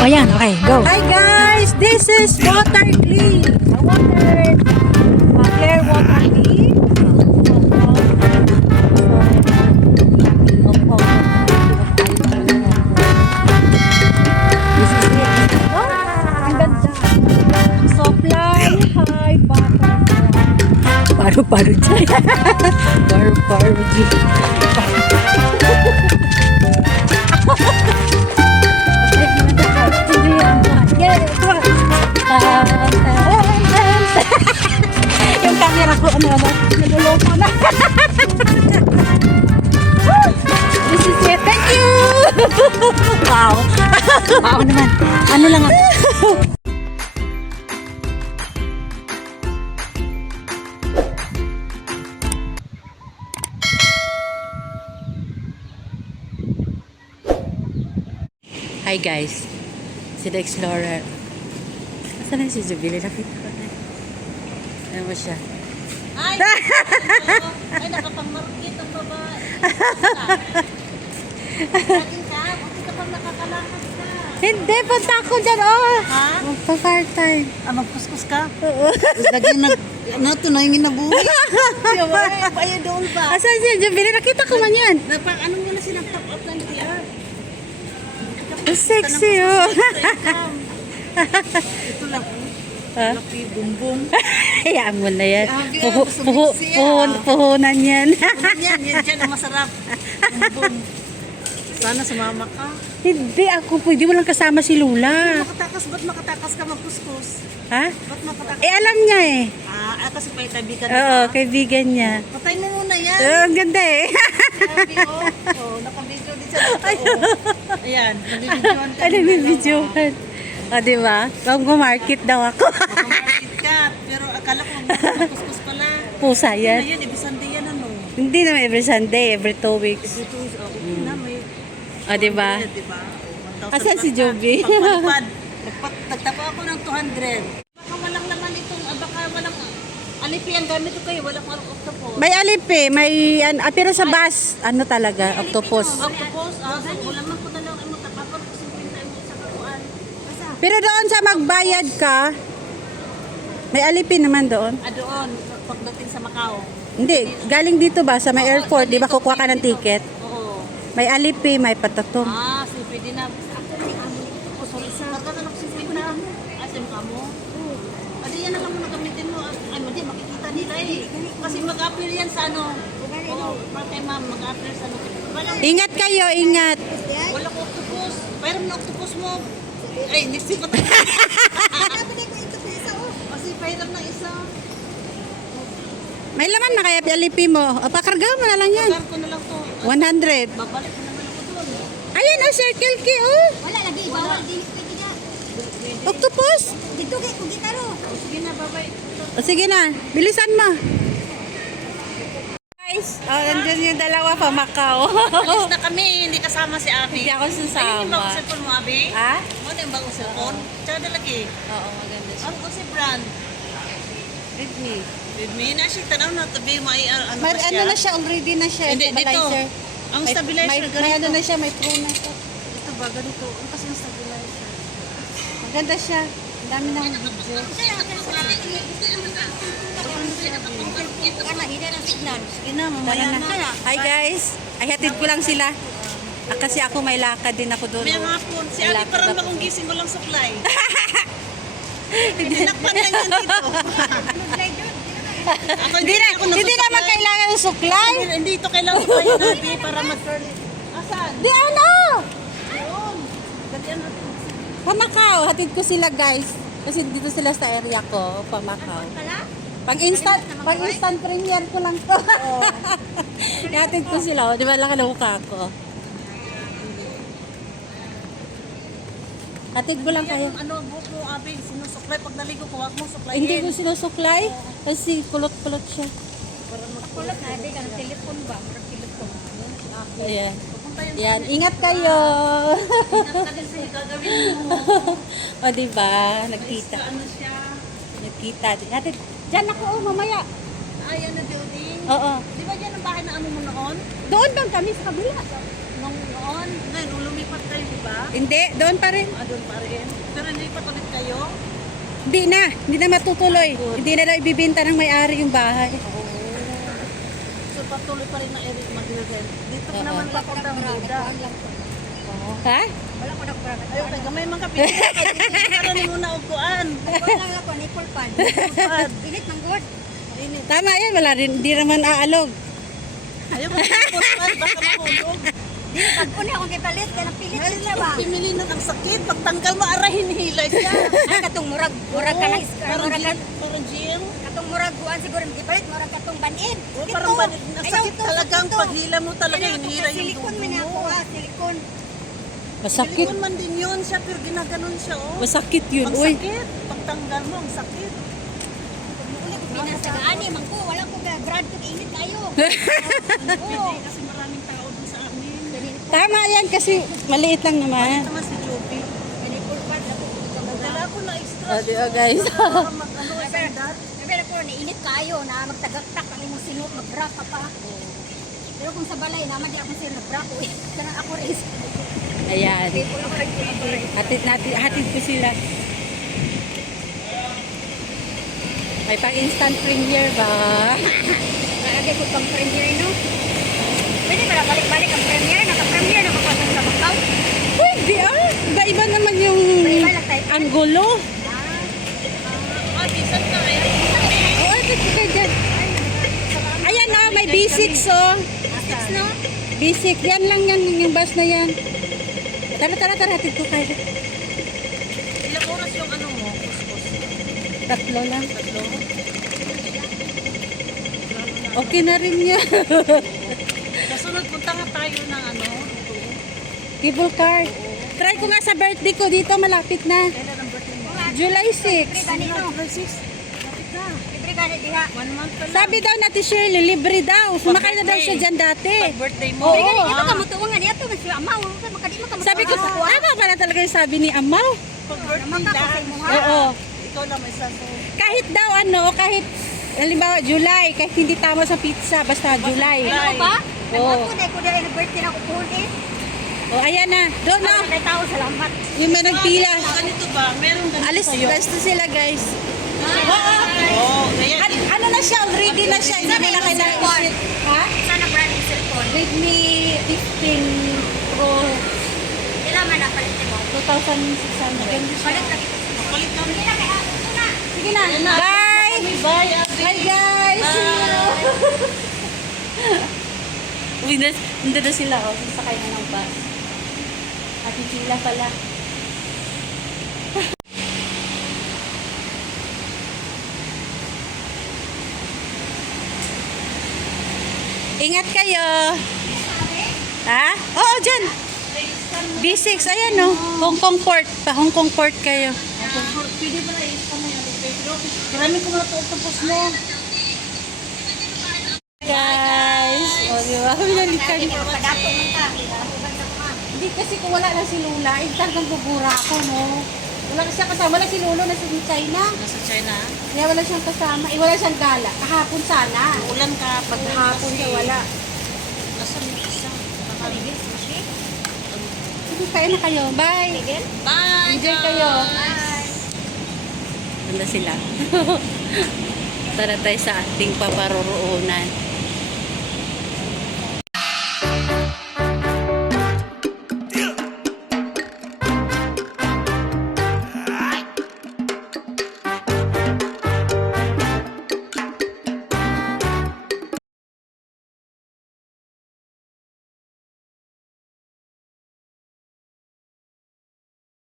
Ayan, okay, go. Hi guys, this is Water Glee. Clear Water Glee. This is it. Oh, ang ganda. So fly high butterfly. Paru-paru dyan. Paru-paru dyan. Yung camera ko, naluloko na. This is it. Thank you. Wow. Wow naman. Ano lang ako. Hi guys. Si The Explorer. Saan na si Jubilee? Nakita ko na. Ano mo siya? Ay, ay nakapang-market ang babae. Laging ka, kasi kapag nakakalakas ka. Hindi, punta ako dyan. Oh. Ha? Magpa-part-time. Magkuskus ka? Oo. Laging tunayingin na buhay. Ayaw doon ba? Asan si Jubilee? Nakita ko man yan. Ano mo na silang top up ng PR? Ang sexy oh. Ito lang. Ha? Laki, bumbong. Hayaan mo na yan. Grabe, sumiksi, Puhunan yan. Yan dyan ang masarap. Bumbong. Sana sumama ka. Hindi ako pwede. Walang kasama si Lula. Ba't makatakas ka magkuskus? Ha? Ba't makatakas? Alam niya eh. Kasi pa itabi ka Oo, kaibigan niya. Patay mo muna yan. Ang ganda eh. Grabe, naka-video din siya dito. Ayan, nabibidyoan ka. Ano yung videohan? O, diba? Mag-market daw ako. Makamarket ka, pero akala ko magkuskus pala. Pusa Ano yan. yan, ibisante yan ano. Hindi naman every Sunday, every 2 weeks. Ito, okay na, may... O, diba? Diba? 1,000 Asan si Joby? Pagpalipad. Nagtapa ako ng 200. Baka walang laman itong, baka walang... Alipi ang gamit ko kayo, walang octopus. May alip eh. May, pero sa bus, ano talaga, octopus. Octopus? Wala man ko na lang ang matapapag ko 50 mo sa kakuan. Pero doon sa magbayad ka, may alipin naman doon. Doon, pagdating sa Macau. Hindi, galing dito ba sa may airport, di ba kukuha ka ng ticket? Oo. May alipi, may patatong. Si pwede na. Actually, sorry sa. Nagkakaroon ako si pwede na. Asim ka mo? Oo. Yan na lang mo nagamitin mo. Ay, hindi, makikita nila eh. Kasi mag-appear yan sa ano. Oo, kay ma'am, mag-appear sa ano. Ingat kayo, ingat. Wala ko octopus. Pairam na octopus mo. Ay, next pa tayo. Napili ko ito sa isa, oh. Kasi pairam na isa. May laman na kaya alipi mo. O, pakarga mo na lang yan. Pagar ko na lang to. 100. Babalik ko naman ako doon. Ayun, oh, Circle K, oh. Wala lagi, bawal din. Pwede na. Octopus. Dito kay kung gitaro. Sige na, bye-bye. O, sige na, bilisan mo. Guys, nandun yung dalawa pa, Macau. Alis na kami, hindi kasama si Abby. Hindi ako Ayun yung sasama. bagong cellphone mo, Abby? Ha? Ano yung bagong cellphone? Tsaka lagi. Oo, maganda siya. Ano ko si brand? Redmi. Redmi na siya. Tanaw na tabi mo ay ano May, ba siya? ano na siya, already na siya. Hindi, dito. Stabilizer. Ang May- stabilizer may, ganito. may ano na siya, may pro na siya. Ito ba, ganito. Ang kasi yung stabilizer. Maganda siya. Ang dami ng video. Sige na, Tara mamaya na. na. Hi guys. Ay, hatid ko lang sila. Kasi ako may lakad din ako doon. May hapon. Si May Abby lakad parang ako. bakong gising mo lang supply. Pinakpan lang yan dito. Ako, Hindi na, ako hindi naman nagsusupply. kailangan ng suklay. Hindi ito kailangan supply na Abby para mag-turn. Asan? Di ano? Ayun. Ganyan natin. Pamakaw. Hatid ko sila guys. Kasi dito sila sa area ko. Pamakaw. Pang instant premiere ko lang to. Hatid ko sila. Di ba lang ang mukha ko? Hatid ko lang kayo. Ano, buhok mo, Abby, sinusuklay. Pag naligo ko, huwag mo suklayin. Hindi ko sinusuklay. Kasi kulot-kulot siya. Kulot na, Abby, ka ng telepon ba? Marang telepon. Ayan. Pupunta yun. Yan. Ingat kayo. Ingat sa'yo, gagawin mo. O, diba? Nagkita. Ano siya? Nagkita. Hatid. Diyan ako, mamaya. Ay, ano, building? Oo. Di ba dyan ang bahay na ano mo noon? Doon bang kami sa kabila? Nung noon. Ngayon, lumipat kayo, di ba? Hindi, doon pa rin. Doon pa rin. Pero nilipat ulit kayo? Hindi na matutuloy. Hindi na daw ibibenta ng may-ari yung bahay. Oo. So, patuloy pa rin na Eric mag-rent. Dito Oo. naman papuntang Buda. Ha? Wala ko nagbragat. Ayaw tayo, gamay mga kapitid. Karoon ni muna upuan. Wala lang ako, nipple pad. Pad. Init ng good. Init. Tama yan, wala rin. Hindi naman aalog. Ayaw mo upuan, baka mahulog. Di, pag una akong kipalit, kaya napilit sila ba? Pimili nun ang sakit. Pagtanggal mo, arahin hilay siya. Ay, katong murag ka na iskar. Parang gym. Katong murag kuan siguro kipalit, murag katong banin. Parang ang sakit talagang paghila mo talaga. Hinila yung Silikon man dugo ako mo. Silikon. Masakit. Silikon man din yun siya, pero ginaganon siya. Oh. Masakit yun. Ang Uy. sakit. Pagtanggal mo, ang sakit. Uli ko pinasagaan eh, mangko. Wala ko brad ko init kayo. Pwede kasi maraming tao dun sa amin. Tama yan kasi maliit lang naman. Naman si Joby. Nipple pad ako. Dala ko na extra. Oh, di ba, guys? Para mag-ano, sandal. Pero ko init kayo na magtagaktak ang imong sinot, magbra ka pa. Pero kung sa balay naman di ako sila nagbra ko. Kana ako rin. Ayan. Hatid ko sila. May pang instant premiere ba? Nalagay ko pang premiere, no? Pwede ba na balik-balik ang premiere? Naka-premiere na kapag sa Macau? Pwede ah. Iba-iba naman yung Iba lang tayo. anggulo. Ah, bisan na kaya. Oo, ito ka dyan. Ayan oh, may B6 oh. Six, no? B6. Yan lang yan, yung bus na yan. Tara, hatid ko kayo. Ilang oras yung ano mo? Kuskus. 3 lang. Tatlo? Okay na rin yan. Kasunod, punta nga tayo ng ano? Cable car. Try ko nga sa birthday ko dito, malapit na. Kailan ang birthday mo? July 6. Libre gani, no? Lapit na. Libre gani, diha. 1 month pa lang. Sabi daw natin Shirley, libre daw. Sumakay na daw siya dyan dati. Pag birthday mo. Oo. Libre gani, ito kamutuwangan. Ito, mas yung amaw. Makadi mo kamutuwangan. Sabi ko, tama pala talaga yung sabi ni Amaw. Pag birthday Namaka ko sa lang. imo, ha? Oo. Ikaw lang may saso. Kahit daw ano, kahit halimbawa July, kahit hindi tama sa pizza, basta July. Ano ba? Oo. Ako na, ako na, birthday na ko puhon eh. O ayan na, doon na. May tao, salamat. Yung may nagpila. Ganito ba? Meron ganito Alis, sa'yo? basta sila guys. Oo. Kaya Ano na siya, already na siya. Hindi mo na kailangan isip. Ha? Sana brand yung cellphone. Redmi 15 Pro Kailan man napalitin mo? 2,600. Ganun siya. Palit lagi. palit kami. Hindi na kaya ito na. Sige na. Bye! Bye, Abby. Hi guys! Uy, nandun na sila. Oh. Sasakay na ng bus. Ati sila pala. Ingat kayo. Ha? Oo, dyan. B6, ayan no. Hong Kong Port. Pa Hong Kong Port kayo. Pwede ba na i-scan na yan? Pero marami ko mga tapos mo. Guys. O, di ba? Pinalikan. Padato mo ka. Huwag na ka. Hindi kasi kung wala lang si Lula, eh, talagang bubura ako, no? Wala siya kasama. Wala si Lolo na sa China. Nasa China. Kaya wala siyang kasama. Eh, wala siyang gala. Kahapon sana. Ulan ka. Paghapon siya wala. Nasaan yung isa? Sige, kaya na kayo. Bye. Bye! Enjoy kayo. Ganda sila. Tara tayo sa ating paparoroonan.